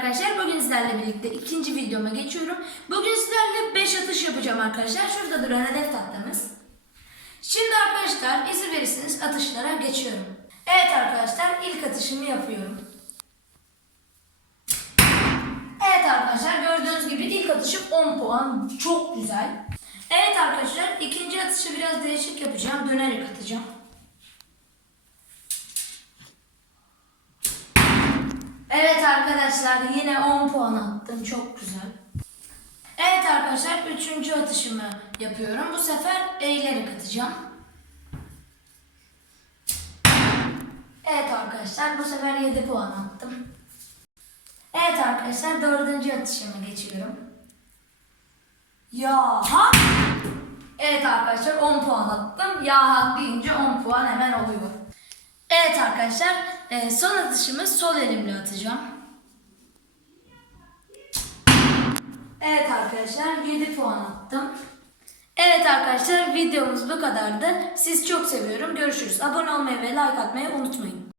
arkadaşlar. Bugün sizlerle birlikte ikinci videoma geçiyorum. Bugün sizlerle 5 atış yapacağım arkadaşlar. Şurada duran hedef tahtamız. Şimdi arkadaşlar izin verirseniz atışlara geçiyorum. Evet arkadaşlar ilk atışımı yapıyorum. Evet arkadaşlar gördüğünüz gibi ilk atışım 10 puan. Çok güzel. Evet arkadaşlar ikinci atışı biraz değişik yapacağım. Dönerek atacağım. Evet arkadaşlar yine 10 puan attım. Çok güzel. Evet arkadaşlar üçüncü atışımı yapıyorum. Bu sefer eğilerek atacağım. Evet arkadaşlar bu sefer 7 puan attım. Evet arkadaşlar dördüncü atışıma geçiyorum. Ya hak. Evet arkadaşlar 10 puan attım. Ya hak deyince 10 puan hemen oluyor. Evet arkadaşlar e, son atışımı sol elimle atacağım. Evet arkadaşlar 7 puan attım. Evet arkadaşlar videomuz bu kadardı. Siz çok seviyorum. Görüşürüz. Abone olmayı ve like atmayı unutmayın.